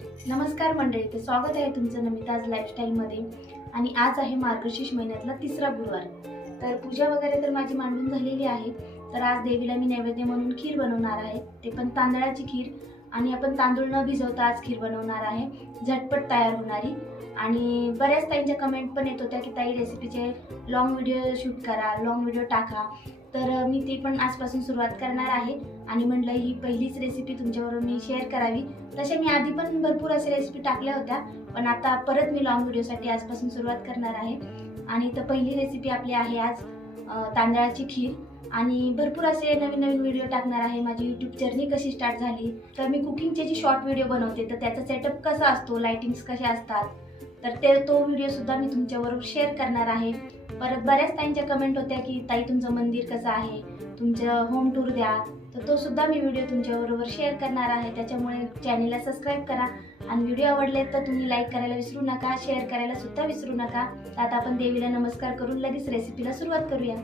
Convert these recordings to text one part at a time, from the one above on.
नमस्कार मंडळी तर स्वागत आहे तुमचं नमिताज लाईफस्टाईलमध्ये आणि आज आहे मार्गशीर्ष महिन्यातला तिसरा गुरुवार. तर पूजा वगैरे तर माझी मांडून झालेली आहे. तर आज देवीला मी नैवेद्य म्हणून खीर बनवणार आहे. ते पण तांदळाची खीर. आणि आपण तांदूळ न भिजवता आज खीर बनवणार आहे. झटपट तयार होणारी. आणि बऱ्याच ताईंच्या कमेंट पण येत होत्या की ताई रेसिपीचे लॉंग व्हिडिओ शूट करा लॉंग व्हिडिओ टाका. तर मी ते पण आजपासून सुरुवात करणार आहे. आणि म्हटलं ही पहिलीच रेसिपी तुमच्याबरोबर मी शेअर करावी. तसे मी आधी पण भरपूर असे रेसिपी टाकल्या होत्या. पण आता परत मी लॉंग व्हिडिओसाठी आजपासून सुरुवात करणार आहे. आणि तर पहिली रेसिपी आपली आहे आज तांदळाची खीर. आणि भरपूर असे नवीन नवीन व्हिडिओ टाकणार आहे. माझी यूट्यूब जर्नी कशी स्टार्ट झाली. तर मी कुकिंगचे जी शॉर्ट व्हिडिओ बनवते तर त्याचा सेटअप कसा असतो? लायटिंग्स कसे असतात? तर ते तो व्हिडिओसुद्धा मी तुमच्याबरोबर शेअर करणार आहे. परत बऱ्याच ताईंच्या कमेंट होत्या की ताई तुमचं मंदिर कसं आहे? तुमचं होम टूर द्या. तर तो सुद्धा मी व्हिडिओ तुमच्याबरोबर शेअर करणार आहे. त्याच्यामुळे चॅनेलला सबस्क्राईब करा. आणि व्हिडिओ आवडले तर तुम्ही लाईक करायला विसरू नका शेअर करायला सुद्धा विसरू नका. तर आता आपण देवीला नमस्कार करून लगेच रेसिपीला सुरुवात करूया.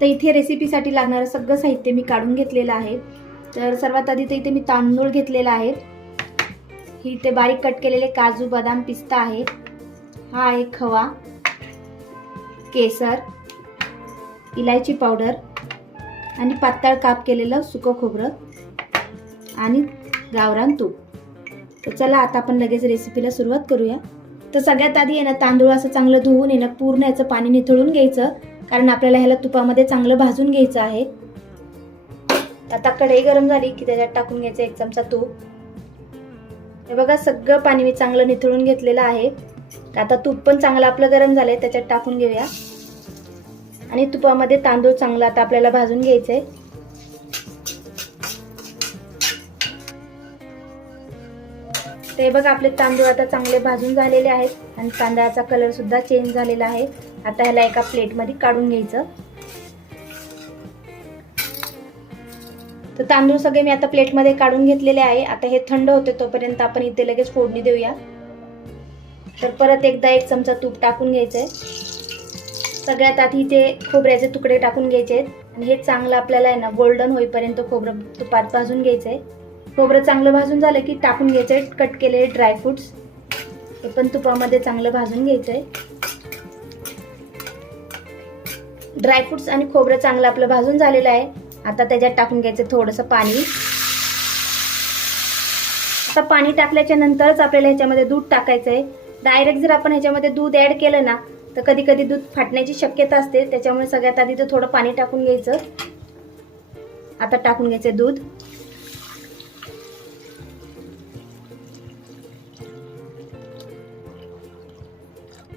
तर इथे रेसिपीसाठी लागणारं सगळं साहित्य मी काढून घेतलेलं आहे. तर सर्वात आधी तर इथे मी तांदूळ घेतलेला आहे. ही इथे बारीक कट केलेले काजू बदाम पिस्ता आहे. हा आहे खवा केसर इलायची पावडर आणि पातळ काप केलेलं सुकं खोबरं आणि गावरान तूप. तर चला आता आपण लगेच रेसिपीला सुरुवात करूया. तर सगळ्यात आधी आहे ना तांदूळ असं चांगलं धुवून आहे ना पूर्ण याचं पाणी निथळून घ्यायचं. कारण आपल्याला ह्याला तुपामध्ये चांगलं भाजून घ्यायचं आहे. आता कढई गरम झाली की त्याच्यात टाकून घ्यायचं एक चमचा तूप. हे बघा सगळं पाणी मी चांगलं निथळून घेतलेलं आहे. आता तूप पण चांगलं आपलं गरम झालंय त्याच्यात टाकून घेऊया. आणि तुपामध्ये तांदूळ चांगला आता आपल्याला भाजून घ्यायचंय. ते बघा आपले तांदूळ आता चांगले भाजून झालेले आहेत. आणि तांदळाचा कलर सुद्धा चेंज झालेला आहे. आता ह्याला एका प्लेटमध्ये काढून घ्यायचं. तर तांदूळ सगळे मी आता प्लेटमध्ये काढून घेतलेले आहे. आता हे थंड होते तोपर्यंत आपण इथे लगेच फोडणी देऊया. तर परत एकदा एक चमचा तूप टाकून घ्यायचंय. सगळ्यात आधी इथे खोबऱ्याचे तुकडे टाकून घ्यायचे आहेत. आणि हे चांगलं आपल्याला आहे ना गोल्डन होईपर्यंत खोबरं तुपात भाजून घ्यायचंय. खोबरं चांगलं भाजून झालं की टाकून घ्यायचंय कट केलेले ड्रायफ्रुट्स हे पण तुपामध्ये चांगलं भाजून घ्यायचंय. ड्रायफ्रुट्स आणि खोबरं चांगलं आपलं भाजून झालेलं आहे. आता त्याच्यात टाकून घ्यायचं थोडंसं पाणी. आता पाणी टाकल्याच्या नंतरच आपल्याला ह्याच्यामध्ये दूध टाकायचं आहे डायरेक्ट जर आपण ह्याच्यामध्ये दूध ॲड केलं ना तर कधी कधी दूध फाटण्याची शक्यता असते. त्याच्यामुळे सगळ्यात आधी तर थोडं पाणी टाकून घ्यायचं. आता टाकून घ्यायचं दूध.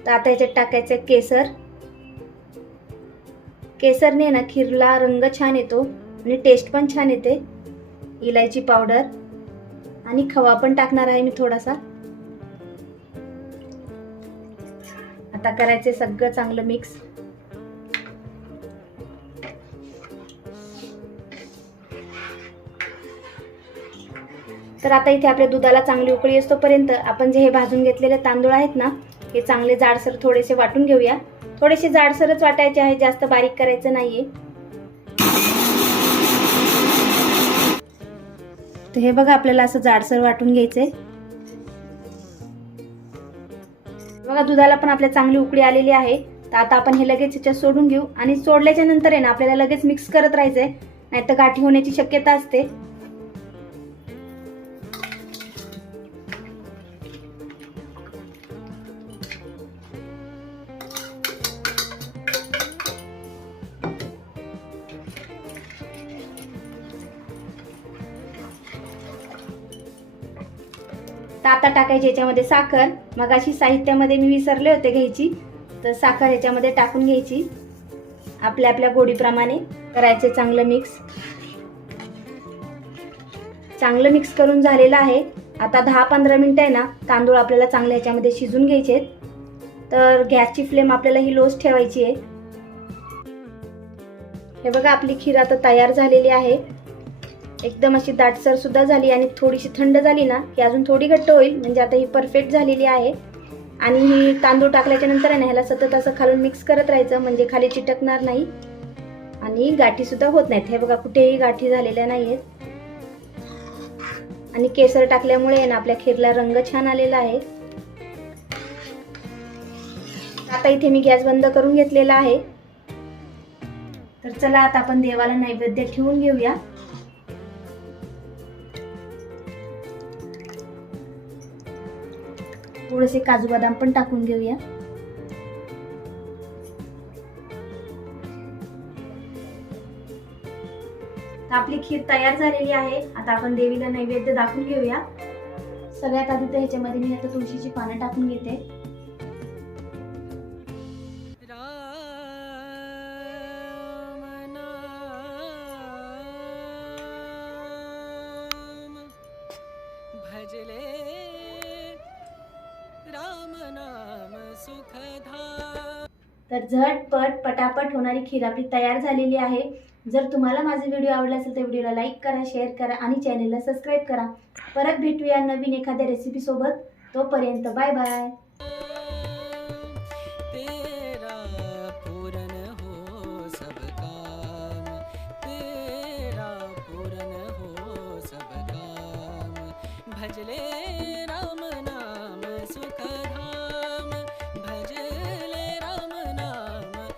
तर आता ह्याच्यात टाकायचं केसर. केसरने ना खीरला रंग छान येतो आणि टेस्ट पण छान येते. इलायची पावडर आणि खवा पण टाकणार आहे मी थोडासा. आता करायचे सगळं चांगलं मिक्स तर आता इथे आपल्या दुधाला चांगली उकळी असतोपर्यंत आपण जे हे भाजून घेतलेले तांदूळ आहेत ना हे चांगले जाडसर थोडेसे वाटून घेऊया. थोडेसे जाडसरच वाटायचे आहे जास्त बारीक करायचं नाहीये. तर हे बघा आपल्याला असं जाडसर वाटून घ्यायचंय. बघा दुधाला पण आपल्या चांगली उकळी आलेली आहे. तर आता आपण हे लगेच याच्यात सोडून घेऊ. आणि सोडल्याच्या नंतर आहे ना आपल्याला लगेच मिक्स करत राहायचंय. नाही तर गाठी होण्याची शक्यता असते. तर आता टाकायची याच्यामध्ये साखर. मग अशी साहित्यामध्ये मी विसरले होते घ्यायची. तर साखर याच्यामध्ये टाकून घ्यायची. आपल्या आपल्या गोडीप्रमाणे करायचे चांगलं मिक्स चांगलं मिक्स करून झालेलं आहे. आता दहा पंधरा मिनटं आहे ना तांदूळ आपल्याला चांगल्या ह्याच्यामध्ये शिजून घ्यायचे आहेत. तर गॅसची फ्लेम आपल्याला ही लोच ठेवायची आहे. हे बघा आपली खीर आता तयार झालेली आहे. एकदम अशी दाटसर सुद्धा झाली आणि थोडीशी थंड झाली ना की अजून थोडी घट्ट होईल. म्हणजे आता ही परफेक्ट झालेली आहे. आणि ही तांदूळ टाकल्याच्या नंतर आहे ना ह्याला सतत असं खालून मिक्स करत राहायचं म्हणजे खाली चिटकणार नाही. आणि गाठी सुद्धा होत नाहीत. हे बघा कुठेही गाठी झालेल्या नाही आहेत आणि केसर टाकल्यामुळे आहे ना आपल्या खीरला रंग छान आलेला आहे. आता इथे मी गॅस बंद करून घेतलेला आहे. तर चला आता आपण देवाला नैवेद्य ठेवून घेऊया. थोडेसे काजू बदाम पण टाकून घेऊया. आपली खीर तयार झालेली आहे. आता आपण देवीला नैवेद्य दाखवून घेऊया. सगळ्यात आधी तर ह्याच्यामध्ये मी आता तुळशीची पानं टाकून घेते. तर झटपट पटापट होणारी खीर आपली तयार झालेली आहे. जर तुम्हाला माझा व्हिडिओ आवडला असेल तर व्हिडिओला लाईक करा शेअर करा आणि चॅनलला सबस्क्राईब करा. परत भेटूया नवीन एखाद्या रेसिपीसोबत तोपर्यंत बाय बाय. भजले